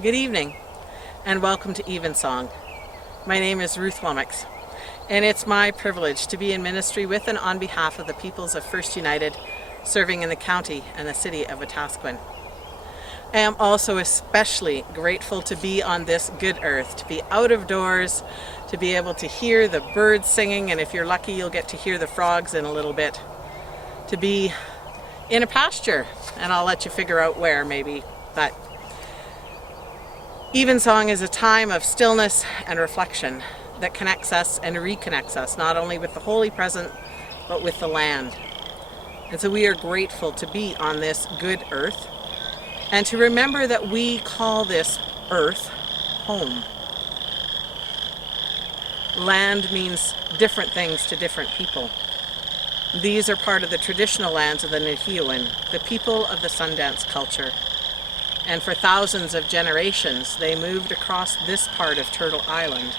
Good evening, and welcome to Evensong. My name is Ruth Womack, and it's my privilege to be in ministry with and on behalf of the peoples of First United, serving in the county and the city of Wetaskiwin. I am also especially grateful to be on this good earth, to be out of doors, to be able to hear the birds singing, and if you're lucky you'll get to hear the frogs in a little bit, to be in a pasture, and I'll let you figure out where maybe, but Evensong is a time of stillness and reflection that connects us and reconnects us, not only with the Holy Present, but with the land. And so we are grateful to be on this good earth, and to remember that we call this earth home. Land means different things to different people. These are part of the traditional lands of the Newell, the people of the Sundance culture. And for thousands of generations, they moved across this part of Turtle Island,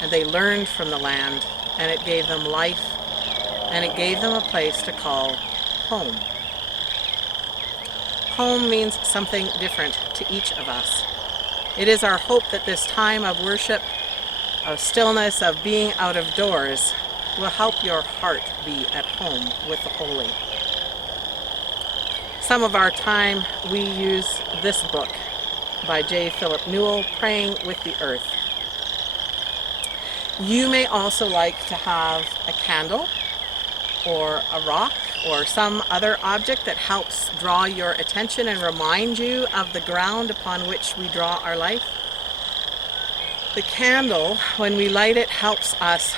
and they learned from the land, and it gave them life, and it gave them a place to call home. Home means something different to each of us. It is our hope that this time of worship, of stillness, of being out of doors, will help your heart be at home with the Holy. Some of our time we use this book by J. Philip Newell, Praying with the Earth. You may also like to have a candle or a rock or some other object that helps draw your attention and remind you of the ground upon which we draw our life. The candle, when we light it, helps us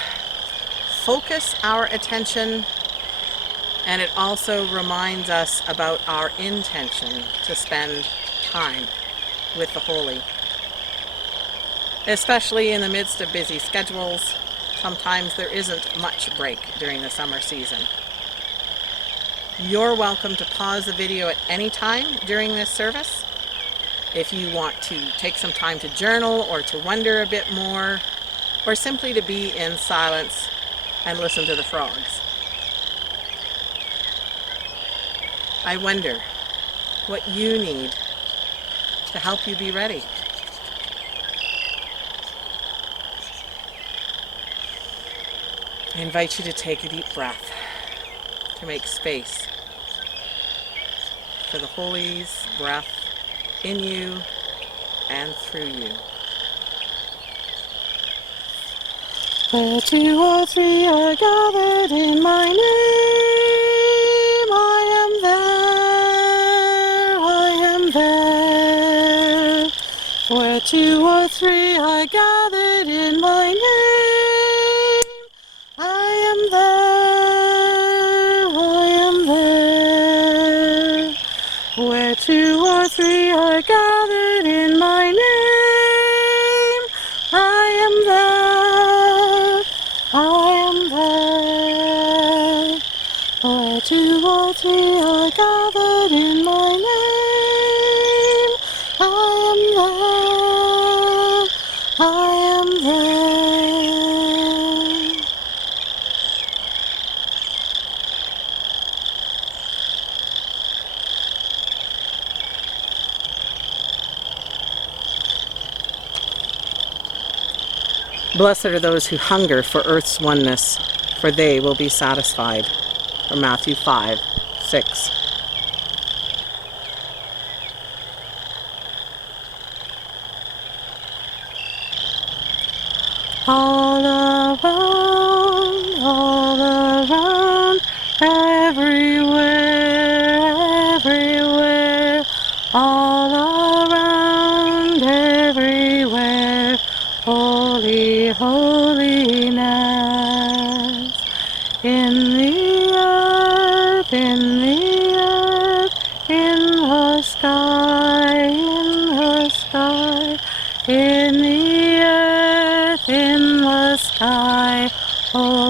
focus our attention, and it also reminds us about our intention to spend time with the Holy. Especially in the midst of busy schedules, sometimes there isn't much break during the summer season. You're welcome to pause the video at any time during this service. If you want to take some time to journal or to wonder a bit more, or simply to be in silence and listen to the frogs. I wonder what you need to help you be ready. I invite you to take a deep breath, to make space for the Holy's breath in you and through you. Where two or three are gathered in my name, I am there. Where two or three are gathered in my name, I am there. Where two or three are gathered in my name, I am there. Where two or three are gathered in my name, I am there. Blessed are those who hunger for earth's oneness, for they will be satisfied. From Matthew 5:6. All around, everywhere, all around, everywhere, holiness. In the earth, in the sky, in the earth, in the sky, holiness.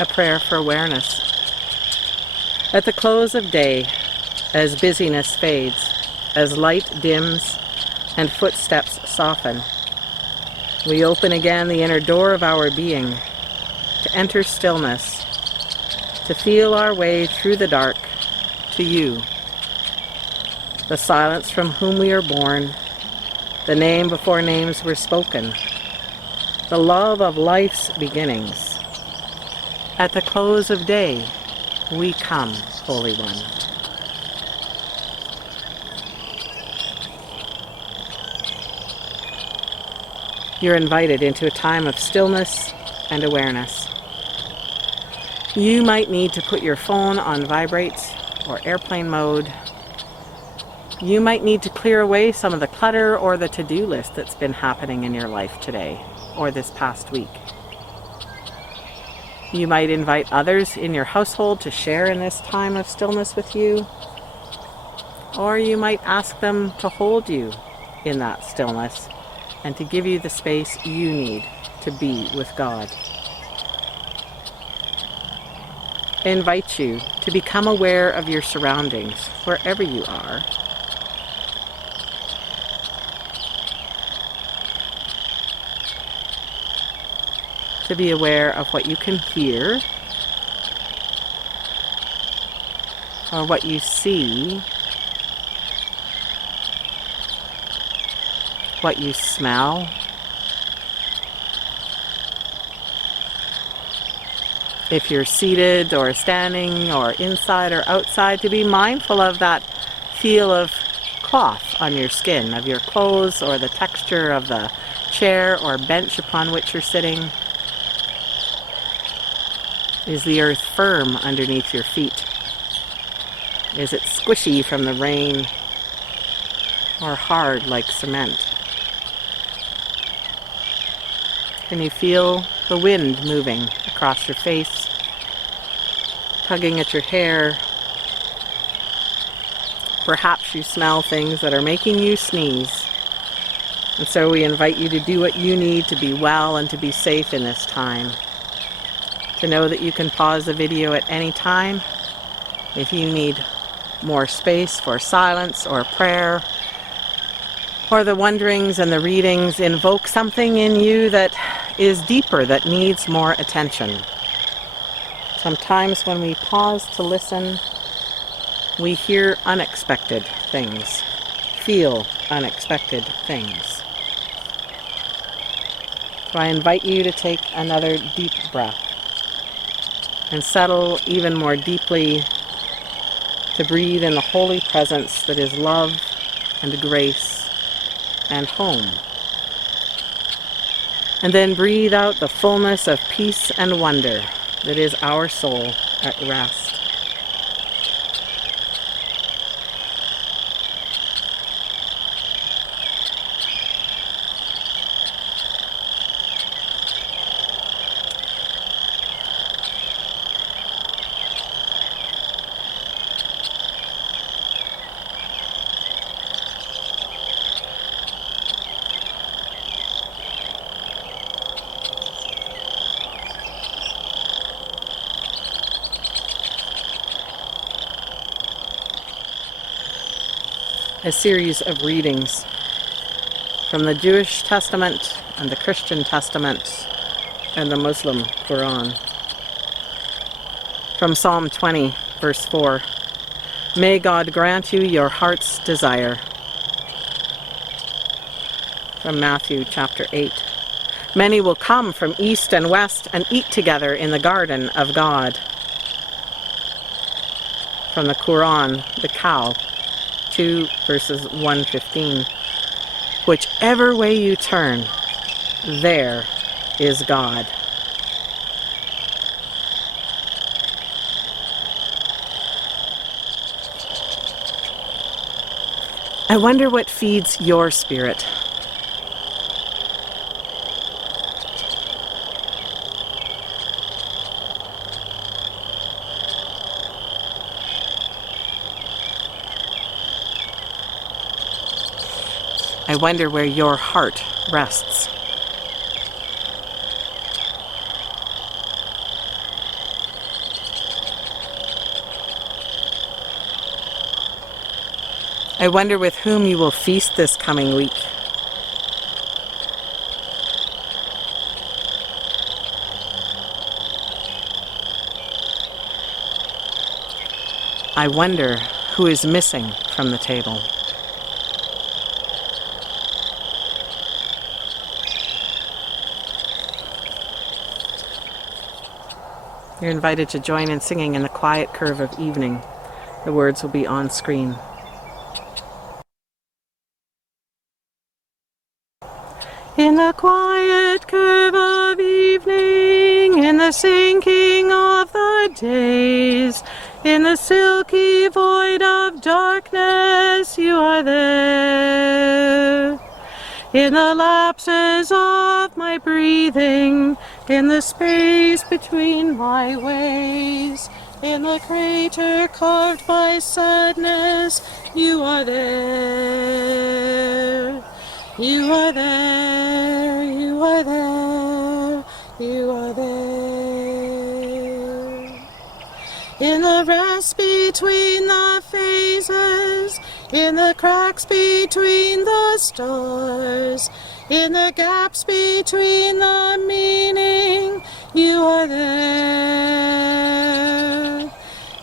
A prayer for awareness. At the close of day, as busyness fades, as light dims and footsteps soften, we open again the inner door of our being to enter stillness, to feel our way through the dark to you the silence from whom we are born, the name before names were spoken, the love of life's beginnings. At the close of day, we come, Holy One. You're invited into a time of stillness and awareness. You might need to put your phone on vibrate or airplane mode. You might need to clear away some of the clutter or the to-do list that's been happening in your life today or this past week. You might invite others in your household to share in this time of stillness with you, or you might ask them to hold you in that stillness and to give you the space you need to be with God. I invite you to become aware of your surroundings wherever you are. To be aware of what you can hear, or what you see, what you smell, if you're seated or standing or inside or outside, to be mindful of that feel of cloth on your skin, of your clothes, or the texture of the chair or bench upon which you're sitting. Is the earth firm underneath your feet? Is it squishy from the rain or hard like cement? Can you feel the wind moving across your face, tugging at your hair? Perhaps you smell things that are making you sneeze. And so we invite you to do what you need to be well and to be safe in this time. To know that you can pause the video at any time if you need more space for silence or prayer, or the wonderings and the readings invoke something in you that is deeper, that needs more attention. Sometimes when we pause to listen, we hear unexpected things, feel unexpected things. So I invite you to take another deep breath and settle even more deeply to breathe in the holy presence that is love and grace and home. And then breathe out the fullness of peace and wonder that is our soul at rest. A series of readings from the Jewish Testament and the Christian Testament and the Muslim Quran. From Psalm 20, verse 4, May God grant you your heart's desire. From Matthew chapter 8, Many will come from east and west and eat together in the garden of God. From the Quran, the cow, 2 verses 115. Whichever way you turn, there is God. I wonder what feeds your spirit. I wonder where your heart rests. I wonder with whom you will feast this coming week. I wonder who is missing from the table. You're invited to join in singing in the quiet curve of evening. The words will be on screen. In the quiet curve of evening, in the sinking of the days, in the silky void of darkness, you are there. In the lapses of my breathing, in the space between my ways, in the crater carved by sadness, you are there. You are there, you are there, you are there. In the rest between the phases, in the cracks between the stars, in the gaps between the meaning, you are there.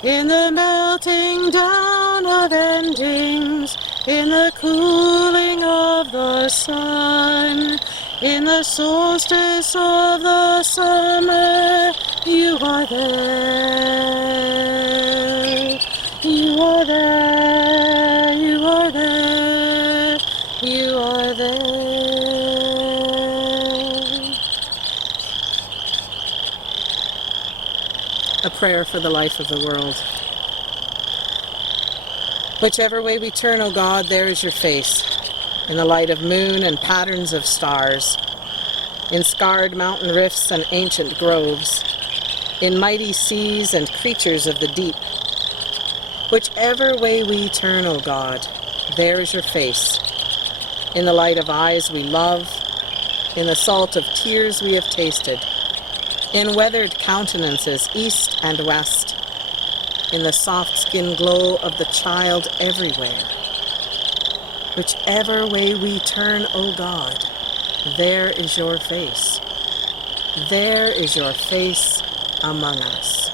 In the melting down of endings, in the cooling of the sun, in the solstice of the summer, you are there. You are there, you are there, you are there. A prayer for the life of the world. Whichever way we turn, O God, there is your face, in the light of moon and patterns of stars, in scarred mountain rifts and ancient groves, in mighty seas and creatures of the deep. Whichever way we turn, O God, there is your face, in the light of eyes we love, in the salt of tears we have tasted, in weathered countenances east and west, in the soft skin glow of the child everywhere. Whichever way we turn, O God, there is your face. There is your face among us.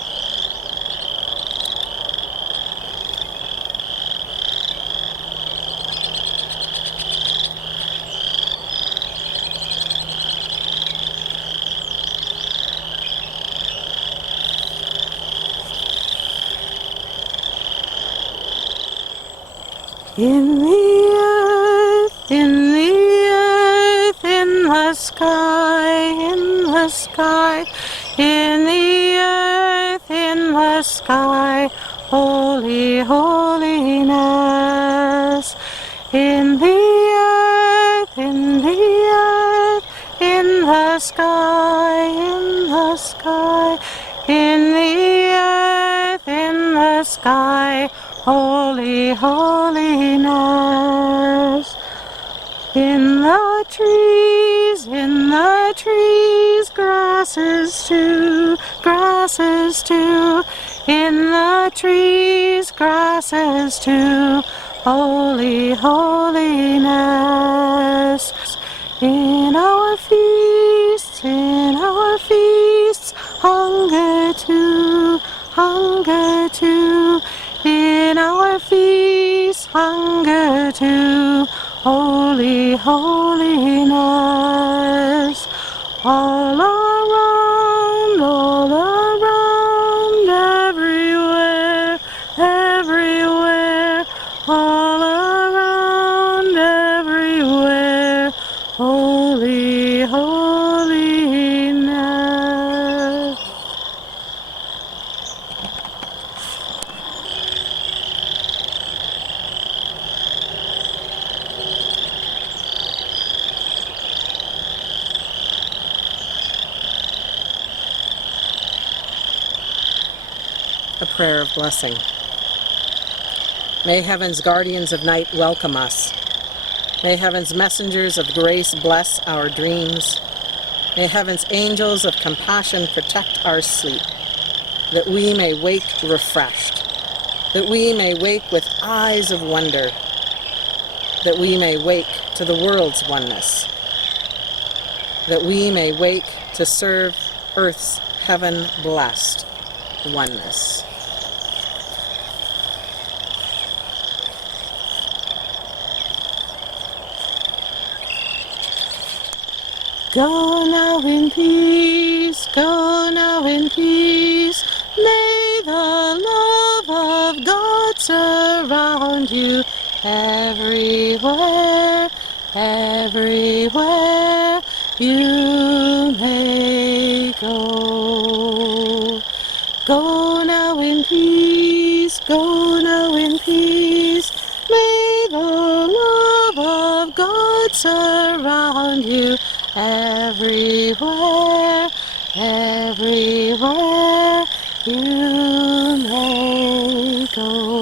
In the earth, in the earth, in the sky, in the sky, in the earth, in the sky, holy holiness. In the earth, in the earth, in the sky, in the sky, in the earth, in the sky, holy holiness. In the trees, grasses too, in the trees, grasses too, holy holiness. In our feasts, hunger too, in our feasts, hunger too, holy holiness. All around, everywhere, everywhere, all around, everywhere, holy holiness. A prayer of blessing. May heaven's guardians of night welcome us. May heaven's messengers of grace bless our dreams. May heaven's angels of compassion protect our sleep, that we may wake refreshed, that we may wake with eyes of wonder, that we may wake to the world's oneness, that we may wake to serve earth's heaven-blessed oneness. Go now in peace, you everywhere, everywhere you may go. Go now in peace, go now in peace. May the love of God surround you everywhere, everywhere you may go.